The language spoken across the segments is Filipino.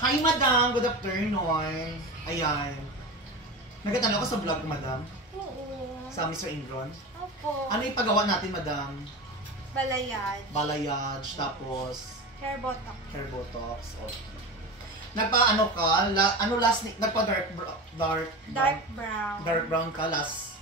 Hi, madam. Good afternoon. Ayan. Nagtatanong ako sa vlog, madam. Oo. Sa Mr. Ingron. Opo. Ano yung paggawa natin, madam? Balayage. Balayage, tapos Hair botox. hair botox. Okay. Nagpa-ano ka? Last nagpa-dark Dark brown. dark brown ka last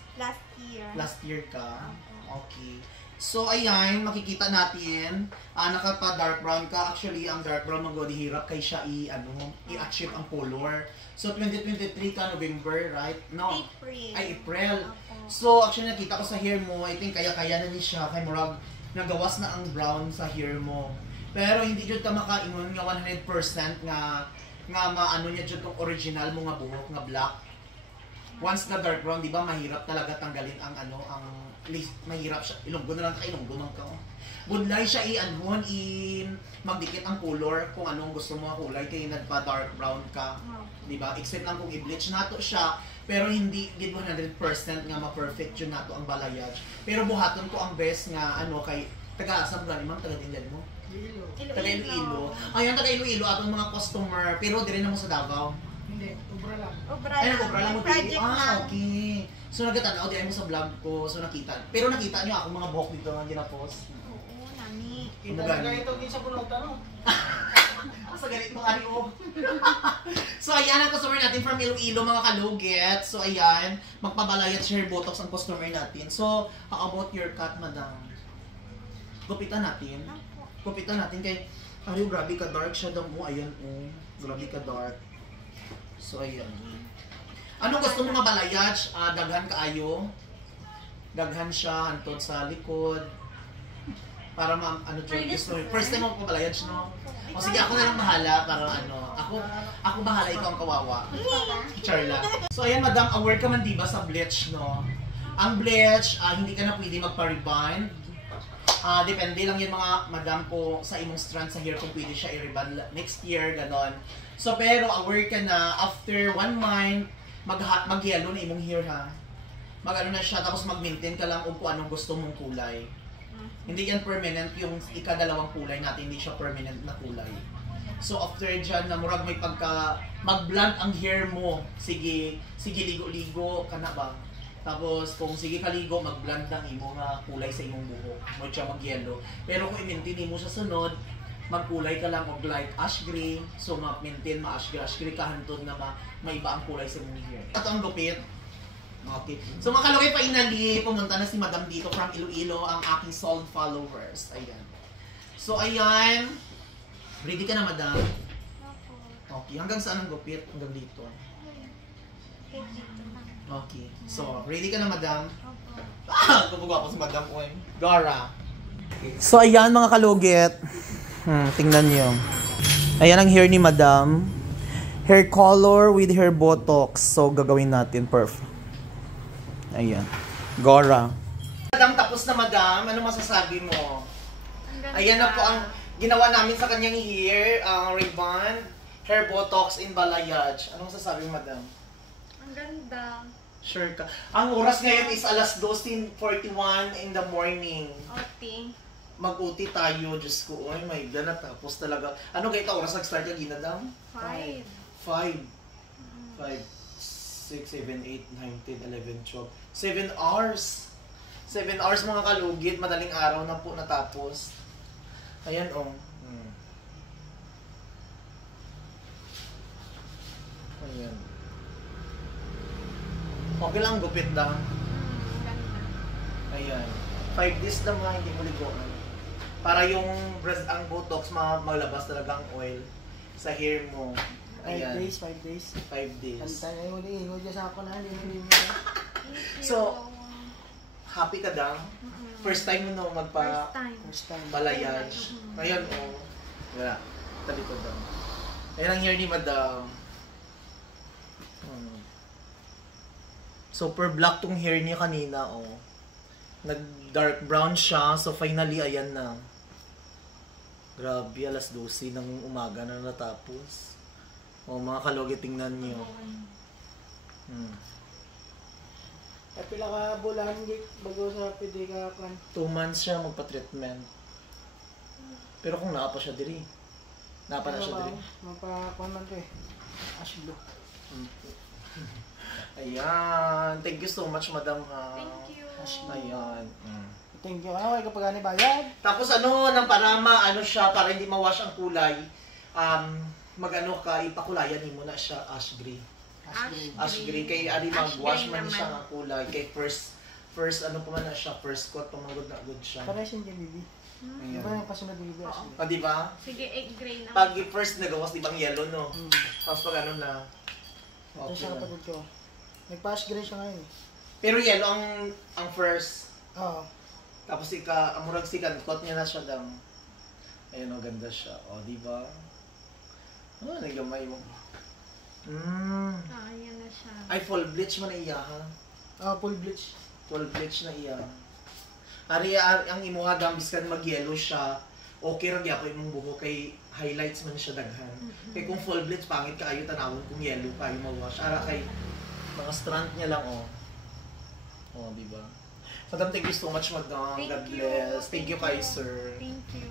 year. ka. Okay. So ayan, makikita natin, nakapa-dark brown ka. Actually, ang dark brown hirap kay siya i-achieve ang color. So 2023 ka, November, right? No. April. So actually nakita ko sa hair mo, I think kaya-kaya na ni siya kay murag nagawas na ang brown sa hair mo. Pero hindi jud ka makaingon nga 100% nga maano niya jud tong original mo nga buhok nga black. Once na dark brown, di ba, mahirap talaga tanggalin ang mahirap siya. Ilunggo na lang ka, ilunggo ka. Budlay siya magdikit ang color kung anong gusto mo ang kulay kay nagpa-dark brown ka. Di ba? Except lang kung i-bleach nato siya, pero hindi 100% nga ma-perfect yun nato ang balayage. Pero buhaton ko ang best nga kay taga-asam gani man, taga-Dindan mo. Taga Iloilo. Ayun, taga Iloilo atong mga customer, pero di rin na mo sa Davao. Hindi, ubra lang. Ay, nag-ubra lang mo dito. Okay. So nagtatanaw din mo sa vlog ko, so nakita. Pero nakita niyo ako mga buhok dito nga gina-post. Oo, nami. Kita na ganito din sa punutan, no? Sa ganit mga mo. So ayan ang customer natin from Iloilo, mga kalugit. So ayan, magpabalayat hair botox ang customer natin. So, how about your cut, madam? Gupitan natin. Gupitan natin kay grabe ka dark siya daw mo. Ayan, grabe ka dark. So ayan. Anong gusto mo nga balayage? Daghan kaayo. Daghan siya hantod sa likod. Para gusto mo. First time mo pa balayage, no? O sige, ako na lang bahala para ako bahala, ikaw ang kawawa. Charla. So ayan, madam, aware ka man diba sa bleach, no? Ang bleach, hindi ka na pwede magpa-rebond. Depende lang yun mga madam ko sa imong strand sa hair kung pwede siya i-rebond next year, ganon. So pero aware ka na after 1 month, mag-yellow na imong hair, ha? Mag-ano na siya, tapos mag-maintain ka lang kung anong gusto mong kulay. Hindi yan permanent, yung ikadalawang kulay natin, hindi siya permanent na kulay. So after dyan, na murag may mag-blend ang hair mo, sige ligo-ligo ka na ba? Tapos kung sige kaligo, mag-blend ng imo nga kulay sa imong buhok. Mo siya mag-yellow. Pero kung i-maintain mo sa sunod, magkulay ka lang og light ash gray. So ma-maintain ma-ash gray kahantod na maiba ang kulay sa imong hair. Ito ang gupit. Okay. So mga kalugay, finally, pumunta na si Madam dito from Iloilo, ang aking sold followers. Ayan. So ayan. Ready ka na, Madam? Okay. Hanggang saan ang gupit? Hanggang dito. Okay. So, ready ka na, Madam? Kapag ako si Madam Oy. Gara. So, ayan mga kalugit. Tingnan nyo. Ayan ang hair ni Madam. Hair color with hair botox. So, gagawin natin. Perfect. Ayan. Gara. Madam, tapos na, Madam. Ano masasabi mo? Ayan na po ang ginawa namin sa kanyang hair. Rebond, hair botox in balayage. Ano masasabi mo, Madam? Ang ganda. Sure ka. Ang oras ngayon is alas 12:41 in the morning. Okay. Mag-uti tayo, Diyos ko. Oy, my God, natapos talaga. Ano kayo oras nag-start yung ginadam? 5. 5, 6, 7, 8, 9, 10, 11, 12. 7 hours. 7 hours mga kalugit. Madaling araw na po natapos. Ayan, Ayan. Okay lang, gupit lang. Ayan. 5 days lang nga, hindi mo ligoan. Para yung ang botox maglabas talaga ang oil sa hair mo. Ayan. 5 days. 5 days. Antay mo din, hindi sa ako na, hindi mo. So, happy ka daw? First time mo no First time. balayage. Ngayon, wala. Talikod daw. Ayan ang hair ni Madam. Super black tong hair niya kanina, Nag dark brown siya, so finally ayan na. Grabe, alas 12 ng umaga na natapos. Mga kalugit, tingnan niyo. Pila ka bulan bago sa pwede ka kan. 2 months siya magpa-treatment. Pero kung naa pa siya diri. Napa na siya dali. Mapakuan man to eh. Ash blue. Ayan. Thank you so much, madam. Thank you. Ayan. Thank you. Ano, kapag gani bayad? Tapos ano, nang para ano siya, para hindi mawash ang kulay, mag-ano ka, ipakulayan mo na siya, ash gray. Ash gray. Kay ari mag-wash man naman. siya ang kulay. Kay first ano pa man na siya, first coat, pamagod na good siya. Para siya yung bibi. Ayan. Iba yung kasunod ng bibi. Ash blue. Di ba? Sige, egg gray na. Pag first nagawas, di bang yellow, no? Hmm. Tapos pag ano na, Ito okay siya na. kapatid ko. Nagpa-ash gray siya ngayon eh. Pero yellow ang first. Oo. Tapos amurag second coat niya na siya dam. Ayun, oh, ganda siya. O, di ba? Oh, nagamay mo. Ayan na siya. Ay, full bleach man na iya, ha? Full bleach. Full bleach na iya. Ari ang imuha gambis kan mag-yellow siya. Okay ra gyapon imong buhok kay highlights man siya daghan. Kay kung full bleach pangit kaayo tanawon kung yellow kayo ma-wash. Ara kay mga strand niya lang oh. Oh, di ba? Madam, thank you so much, madam. Thank God you. bless. Thank you kay sir. Thank you.